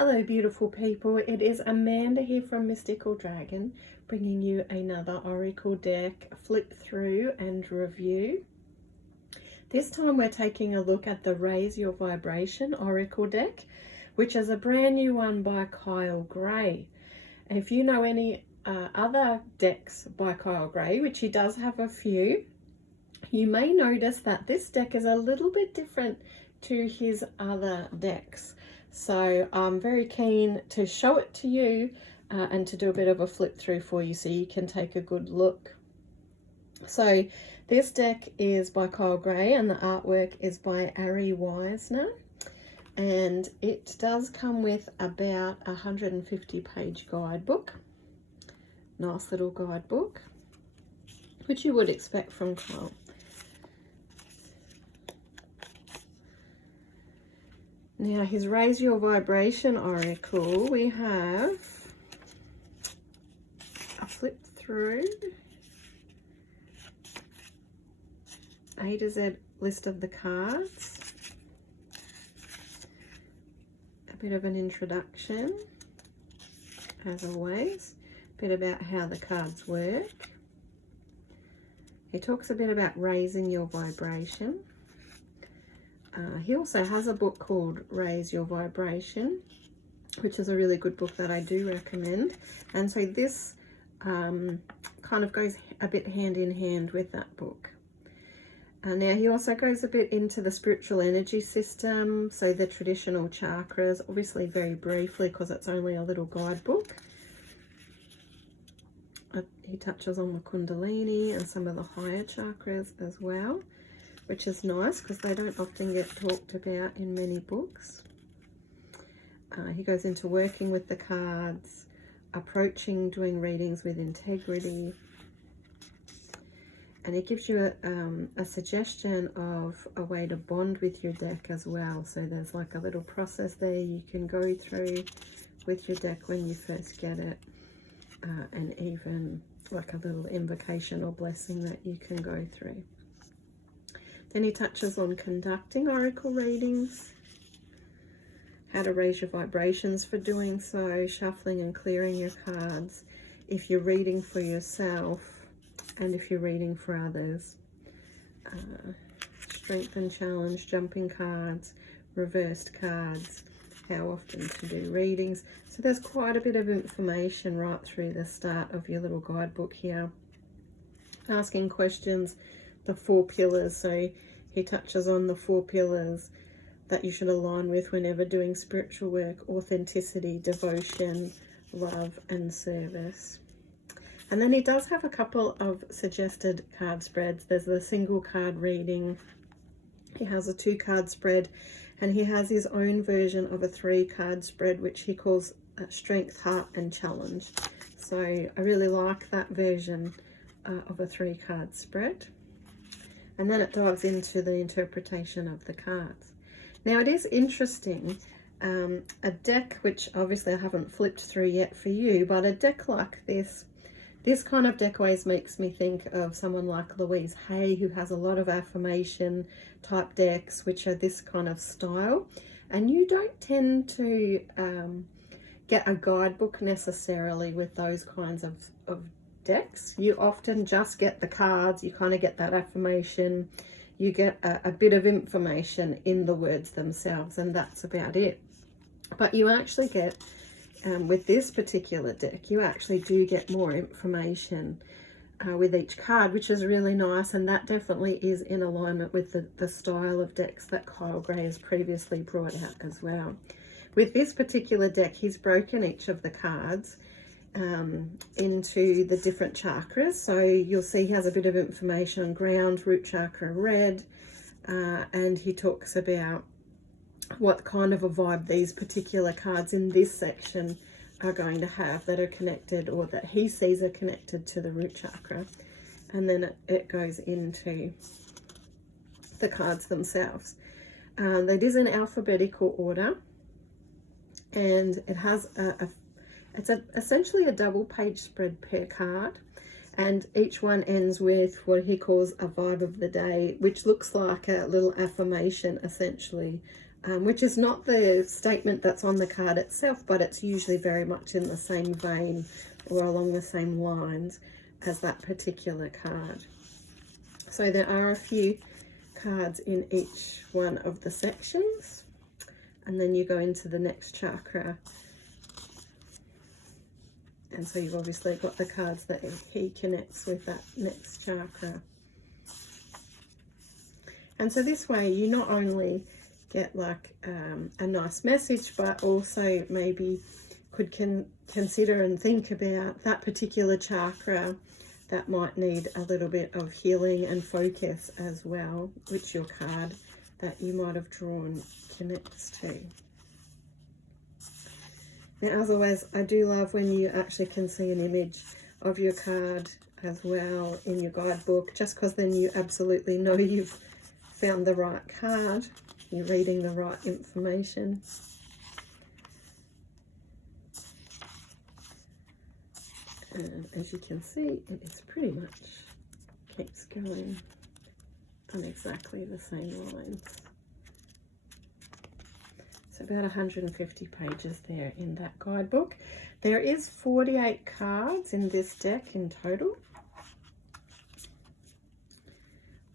Hello beautiful people, it is Amanda here from Mystical Dragon, bringing you another Oracle deck flip through and review. This time we're taking a look at the Raise Your Vibration Oracle deck, which is a brand new one by Kyle Gray. If you know any other decks by Kyle Gray, which he does have a few, you may notice that this deck is a little bit different to his other decks. So I'm very keen to show it to you and to do a bit of a flip through for you so you can take a good look. So this deck is by Kyle Gray and the artwork is by Ari Weisner, and it does come with about a 150-page guidebook. Nice little guidebook, which you would expect from Kyle. Now his Raise Your Vibration Oracle, we have a flip through, A to Z list of the cards, a bit of an introduction, as always, a bit about how the cards work. He talks a bit about raising your vibration. He also has a book called Raise Your Vibration, which is a really good book that I do recommend. And so this kind of goes a bit hand in hand with that book. Now he also goes a bit into the spiritual energy system, so the traditional chakras, obviously very briefly because it's only a little guidebook. He touches on the Kundalini and some of the higher chakras as well, which is nice because they don't often get talked about in many books. He goes into working with the cards, approaching doing readings with integrity, and it gives you a suggestion of a way to bond with your deck as well. So there's like a little process there you can go through with your deck when you first get it, and even like a little invocation or blessing that you can go through. Then he touches on conducting oracle readings, how to raise your vibrations for doing so, shuffling and clearing your cards if you're reading for yourself and if you're reading for others. Strength and challenge, jumping cards, reversed cards, how often to do readings. So there's quite a bit of information right through the start of your little guidebook here. Asking questions, the 4 pillars. So he touches on the 4 pillars that you should align with whenever doing spiritual work: authenticity, devotion, love and service. And then he does have a couple of suggested card spreads. There's the single card reading, he has a 2-card spread, and he has his own version of a 3-card spread which he calls Strength, Heart and Challenge. So I really like that version of a 3-card spread. And then it dives into the interpretation of the cards. Now it is interesting, a deck, which obviously I haven't flipped through yet for you, but a deck like this kind of deck always makes me think of someone like Louise Hay, who has a lot of affirmation type decks which are this kind of style. And you don't tend to get a guidebook necessarily with those kinds of decks. You often just get the cards, you kind of get that affirmation, you get a bit of information in the words themselves, and that's about it. But you actually get, with this particular deck, you actually do get more information with each card, which is really nice, and that definitely is in alignment with the style of decks that Kyle Gray has previously brought out as well. With this particular deck, he's broken each of the cards into the different chakras. So you'll see he has a bit of information on ground, root chakra, red, and he talks about what kind of a vibe these particular cards in this section are going to have that are connected, or that he sees are connected to the root chakra. And then it goes into the cards themselves. It is in alphabetical order, and it has essentially a double-page spread per card, and each one ends with what he calls a vibe of the day, which looks like a little affirmation essentially which is not the statement that's on the card itself, but it's usually very much in the same vein or along the same lines as that particular card. So there are a few cards in each one of the sections, and then you go into the next chakra. And so you've obviously got the cards that he connects with that next chakra. And so this way you not only get like a nice message, but also maybe could consider and think about that particular chakra that might need a little bit of healing and focus as well, which your card that you might have drawn connects to. Now, as always, I do love when you actually can see an image of your card as well in your guidebook, just because then you absolutely know you've found the right card, you're reading the right information. And as you can see, it is pretty much keeps going on exactly the same lines. So about 150 pages there in that guidebook. There is 48 cards in this deck in total.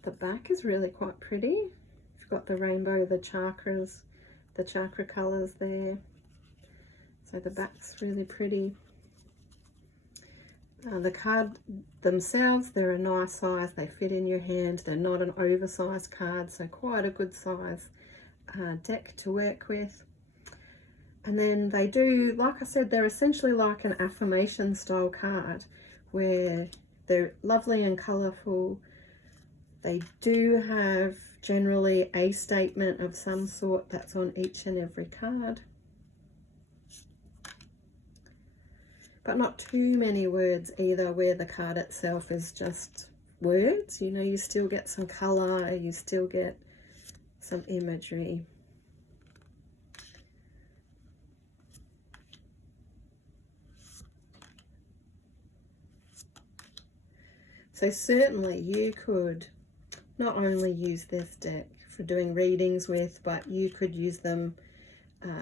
The back is really quite pretty. You've got the rainbow, the chakras, the chakra colours there. So the back's really pretty. The card themselves, they're a nice size. They fit in your hand. They're not an oversized card, so quite a good size deck to work with. And then they do, like I said, they're essentially like an affirmation style card where they're lovely and colourful. They do have generally a statement of some sort that's on each and every card, but not too many words either, where the card itself is just words. You know, you still get some colour, you still get some imagery. So certainly you could not only use this deck for doing readings with, but you could use them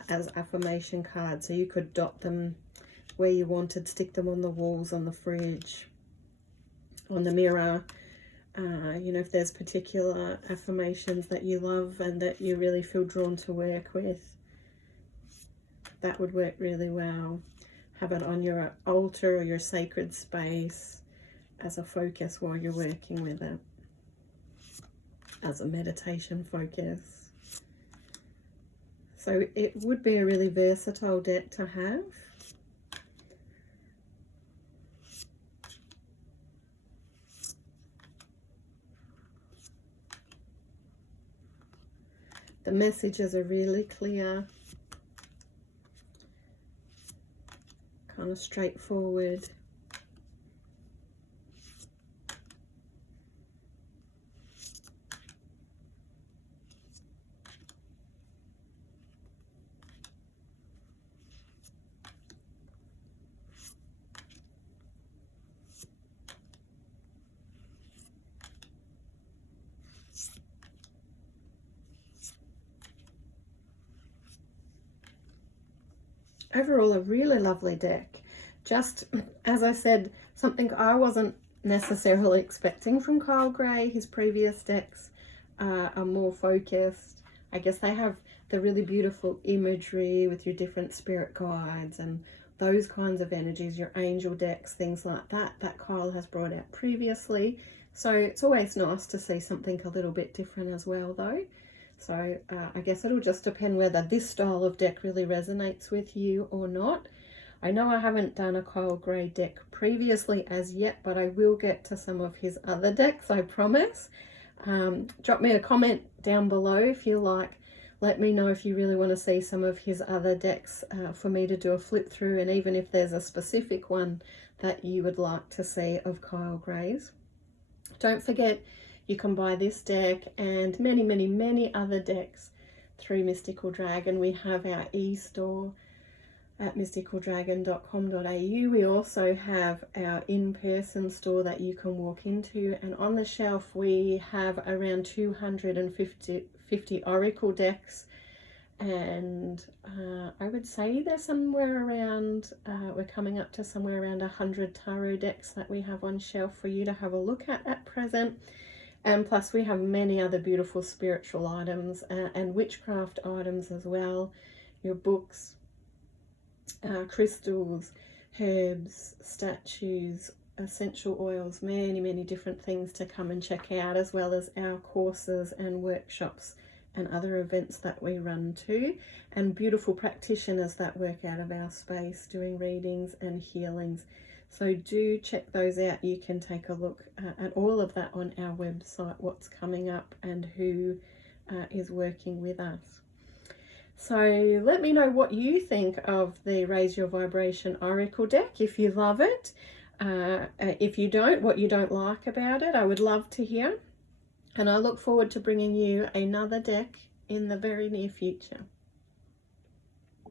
as affirmation cards. So you could dot them where you wanted, stick them on the walls, on the fridge, on the mirror. You know, if there's particular affirmations that you love and that you really feel drawn to work with, that would work really well. Have it on your altar or your sacred space as a focus while you're working with it, as a meditation focus. So it would be a really versatile deck to have. The messages are really clear, kind of straightforward. Overall, a really lovely deck. Just, as I said, something I wasn't necessarily expecting from Kyle Gray. His previous decks are more focused. I guess they have the really beautiful imagery with your different spirit guides and those kinds of energies, your angel decks, things like that, that Kyle has brought out previously. So it's always nice to see something a little bit different as well, though. So I guess it'll just depend whether this style of deck really resonates with you or not. I know I haven't done a Kyle Gray deck previously as yet, but I will get to some of his other decks, I promise. Drop me a comment down below if you like. Let me know if you really want to see some of his other decks for me to do a flip through, and even if there's a specific one that you would like to see of Kyle Gray's. Don't forget, you can buy this deck and many, many, many other decks through Mystical Dragon. We have our e-store at mysticaldragon.com.au. We also have our in-person store that you can walk into, and on the shelf we have around 250 Oracle decks and I would say there's somewhere around, we're coming up to somewhere around 100 tarot decks that we have on shelf for you to have a look at present. And plus we have many other beautiful spiritual items and witchcraft items as well. Your books, crystals, herbs, statues, essential oils, many different things to come and check out, as well as our courses and workshops and other events that we run too, and beautiful practitioners that work out of our space doing readings and healings. So do check those out. You can take a look at all of that on our website, what's coming up and who is working with us. So let me know what you think of the Raise Your Vibration Oracle deck, if you love it. If you don't, what you don't like about it, I would love to hear. And I look forward to bringing you another deck in the very near future.